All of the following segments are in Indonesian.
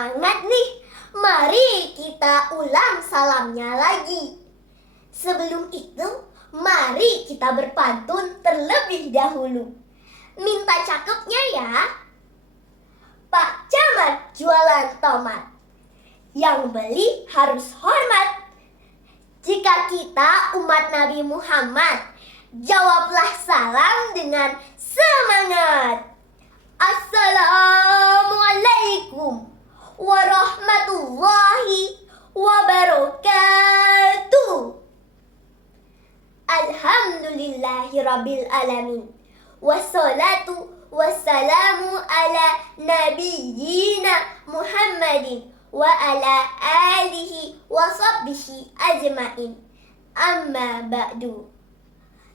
semangat nih. Mari kita ulang salamnya lagi. Sebelum itu, mari kita berpantun terlebih dahulu. Minta cakepnya ya. Pak Camat jualan tomat, yang beli harus hormat. Jika kita umat Nabi Muhammad, jawablah salam dengan semangat. Assalamualaikum warahmatullahi wabarakatuh. Alhamdulillahirabbil alamin. Wassalatu wassalamu ala nabiyyina Muhammadin wa ala alihi wa sahbihi ajmain. Amma ba'du.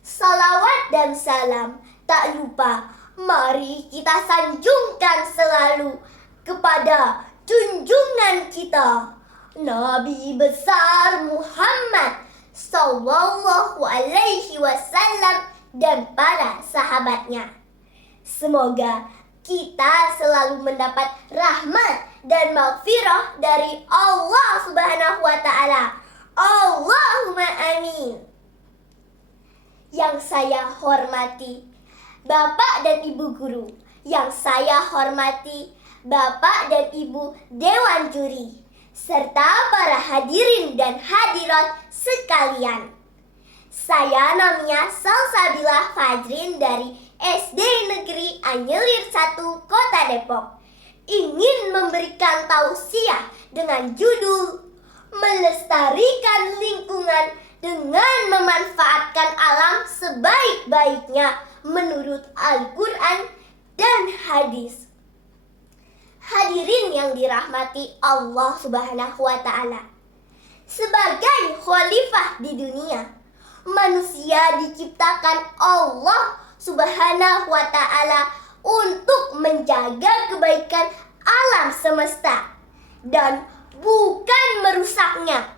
Salawat dan salam tak lupa mari kita sanjungkan selalu kepada junjungan kita, Nabi besar Muhammad sallallahu alaihi wasallam dan para sahabatnya. Semoga kita selalu mendapat rahmat dan maghfirah dari Allah Subhanahu wa taala. Allahumma amin. Yang saya hormati Bapak dan Ibu guru, yang saya hormati Bapak dan Ibu Dewan Juri, serta para hadirin dan hadirat sekalian. Saya namanya Salsabila Fajrin dari SD Negeri Anyelir 1 Kota Depok. Ingin memberikan tausiah dengan judul Melestarikan Lingkungan dengan memanfaatkan alam sebaik-baiknya menurut Al-Quran dan hadis. Hadirin yang dirahmati Allah Subhanahu wa taala. Sebagai khalifah di dunia, manusia diciptakan Allah Subhanahu wa taala untuk menjaga kebaikan alam semesta dan bukan merusaknya.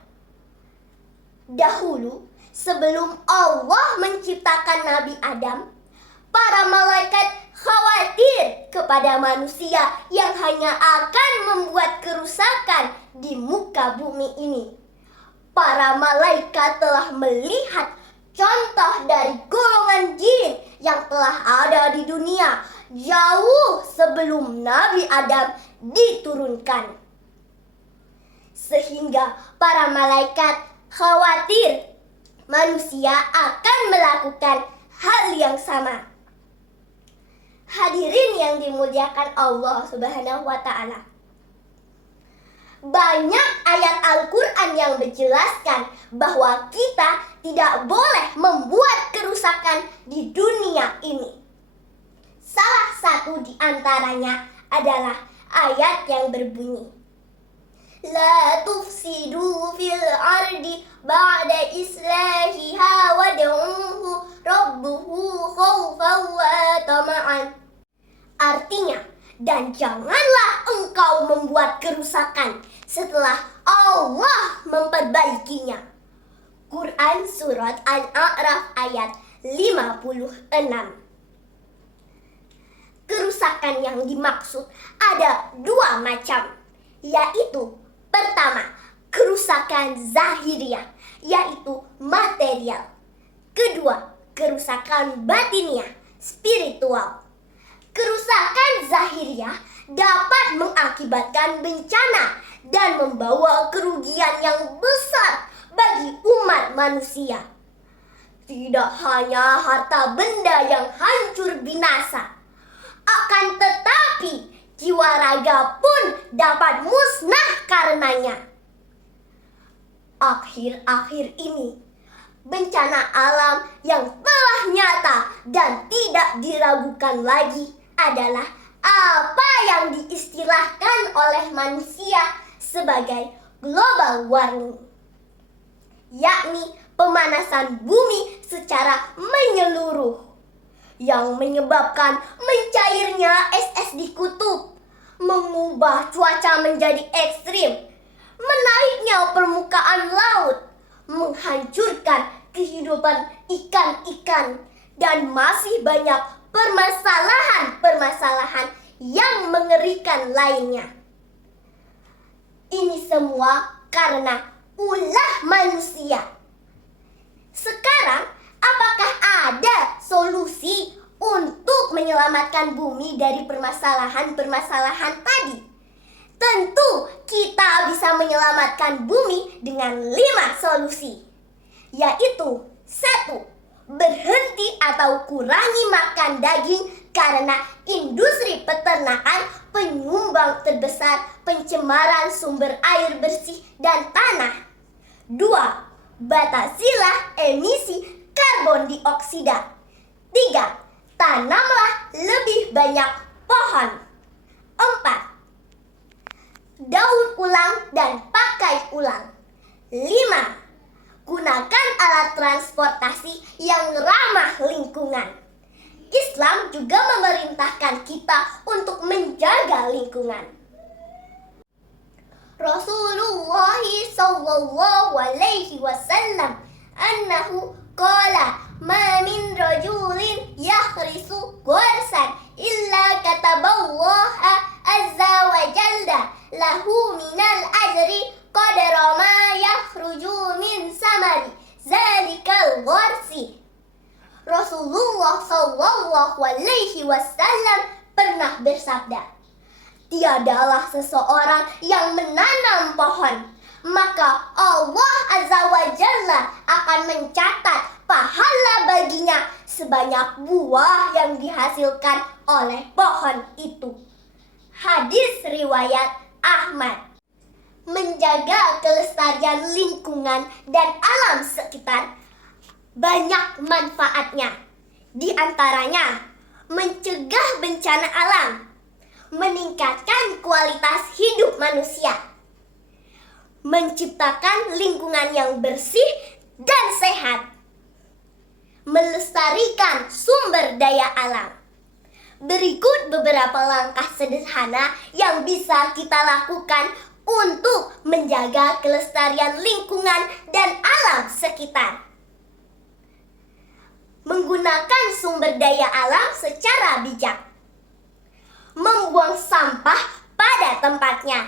Dahulu, sebelum Allah menciptakan Nabi Adam, para malaikat khawatir kepada manusia yang hanya akan membuat kerusakan di muka bumi ini. Para malaikat telah melihat contoh dari golongan jin yang telah ada di dunia jauh sebelum Nabi Adam diturunkan. Sehingga para malaikat khawatir manusia akan melakukan hal yang sama. Hadirin yang dimuliakan Allah Subhanahu wa taala. Banyak ayat Al-Quran yang menjelaskan bahwa kita tidak boleh membuat kerusakan di dunia ini. Salah satu di antaranya adalah ayat yang berbunyi, La tufsidu fil ardi ba'da islahiha wad'uhu rabbuhu khawfan wa tama'an. Artinya, dan janganlah engkau membuat kerusakan setelah Allah memperbaikinya. Quran Surat Al-A'raf ayat 56. Kerusakan yang dimaksud ada dua macam, yaitu pertama, kerusakan zahiriah, yaitu material. Kedua, kerusakan batiniah, spiritual. Kerusakan zahiriah dapat mengakibatkan bencana dan membawa kerugian yang besar bagi umat manusia. Tidak hanya harta benda yang hancur binasa, akan tetapi jiwa raga pun dapat musnah karenanya. Akhir-akhir ini, bencana alam yang telah nyata dan tidak diragukan lagi adalah apa yang diistilahkan oleh manusia sebagai global warming, yakni pemanasan bumi secara menyeluruh yang menyebabkan mencairnya es di kutub, mengubah cuaca menjadi ekstrim, menaiknya permukaan laut, menghancurkan kehidupan ikan-ikan, dan masih banyak permasalahan-permasalahan yang mengerikan lainnya. Ini semua karena ulah manusia. Sekarang, apakah ada solusi untuk menyelamatkan bumi dari permasalahan-permasalahan tadi? Tentu kita bisa menyelamatkan bumi dengan 5 solusi, yaitu 1. Berhenti atau kurangi makan daging karena industri peternakan penyumbang terbesar pencemaran sumber air bersih dan tanah. 2. Batasilah emisi karbon dioksida. 3. Tanamlah lebih banyak pohon. 4. Daur ulang dan pakai ulang. 5. Gunakan alat transportasi yang ramah lingkungan. Islam juga memerintahkan kita untuk menjaga lingkungan. Rasulullah sallallahu alaihi wasallam annahu qala ma min rajulin yakhrisu ghursan illa kataballaha azza wa jalla lahu minal ajri qadara ma yakhruju min samari zalikal ghursi. Rasulullah sallallahu alaihi wasallam pernah bersabda, tiadalah seseorang yang menanam pohon, maka Allah azza wa jalla akan mencatat pahala baginya sebanyak buah yang dihasilkan oleh pohon itu. Hadis riwayat Ahmad. Menjaga kelestarian lingkungan dan alam sekitar banyak manfaatnya. Di antaranya, mencegah bencana alam, meningkatkan kualitas hidup manusia, menciptakan lingkungan yang bersih dan sehat, melestarikan sumber daya alam. Berikut beberapa langkah sederhana yang bisa kita lakukan untuk menjaga kelestarian lingkungan dan alam sekitar. Menggunakan sumber daya alam secara bijak. Membuang sampah pada tempatnya.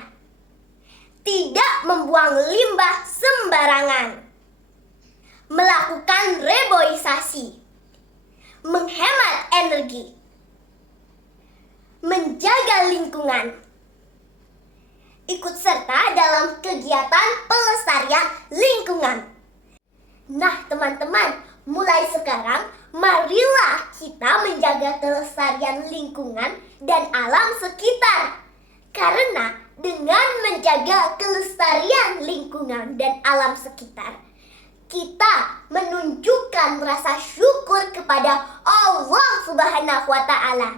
Tidak membuang limbah sembarangan. Melakukan reboisasi. Menghemat energi. Menjaga lingkungan. Ikut serta dalam kegiatan pelestarian lingkungan. Nah, teman-teman, mulai sekarang marilah kita menjaga kelestarian lingkungan dan alam sekitar. Karena dengan menjaga kelestarian lingkungan dan alam sekitar, kita menunjukkan rasa syukur kepada Allah Subhanahu wa Ta'ala.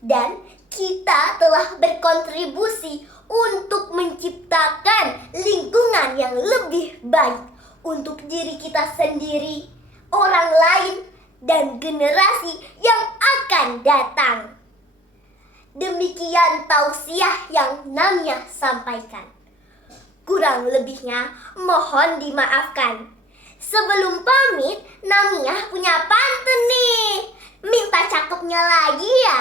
Dan kita telah berkontribusi untuk menciptakan lingkungan yang lebih baik untuk diri kita sendiri, orang lain, dan generasi yang akan datang. Demikian tausiah yang Namiah sampaikan. Kurang lebihnya mohon dimaafkan. Sebelum pamit, Namiah punya pantun nih. Minta cakepnya lagi ya.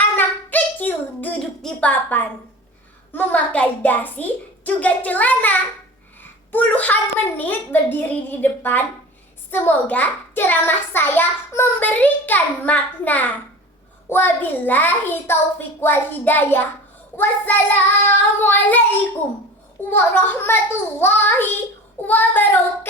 Anak kecil duduk di papan, memakai dasi juga celana. Puluhan menit berdiri di depan. Semoga ceramah saya memberikan makna. Wabillahi taufiq wal hidayah. Wassalamualaikum warahmatullahi wabarakatuh.